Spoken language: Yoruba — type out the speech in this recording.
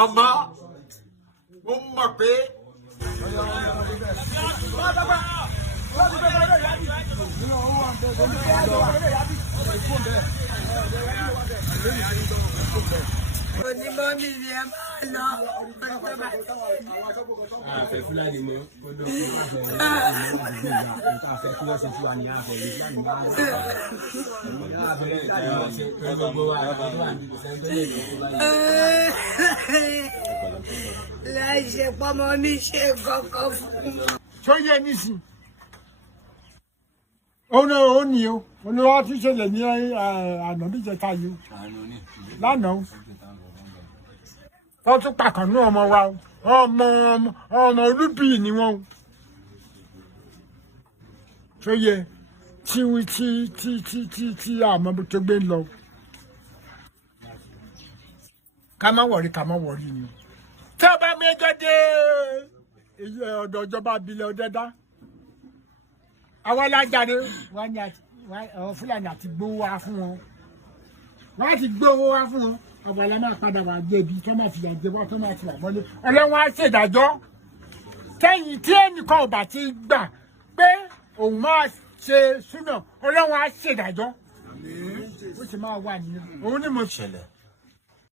Àmọ́ mo mọ̀ pé onímọ̀ mi ni ẹ máa lọ àfẹ́ fúlàní mọ́ ó dọ̀ fún àfẹ́ kí wọ́n ṣe fún wa ní àfẹ́ ìlú fúlàní máa ń rà àfẹ́ gbogbo àwọn àmì ìsẹ́ńtẹ́lẹ̀ láì ṣe pọ́mọ mi ṣe kọ́kọ́ fún mi. tó yẹ nísìn ó ní o olùwà tí ṣẹlẹ̀ ní àná níjẹta yìí lánàá wọ́n tún pàkànnú ọmọ wa ọmọ olúbì ni wọ́n tó yẹ tí àmọ́ tó gbé lọ ká má wọ̀rí ni tí ọba méjọ dé ọ̀dọ̀ ìjọba abilẹ̀ ọ̀dẹ́dá àwọn alájáde wọn ni àwọn Fúlàní àti gbówó wá fún wọn wọn ti gbówó wá fún wọn ọba alámà padà wà jẹ̀bi tó máa fìyà jẹ wọn tó máa ti wà mọ́lé ọlọ́wọ́n á ṣèdájọ́ tẹ́yìn tí ẹnìkan ò bá ti gbà pé òun máa ṣe súnà ọlọ́wọ́n á ṣèdájọ́ ó sì máa wà nìyẹn òun ni mo ṣẹlẹ̀.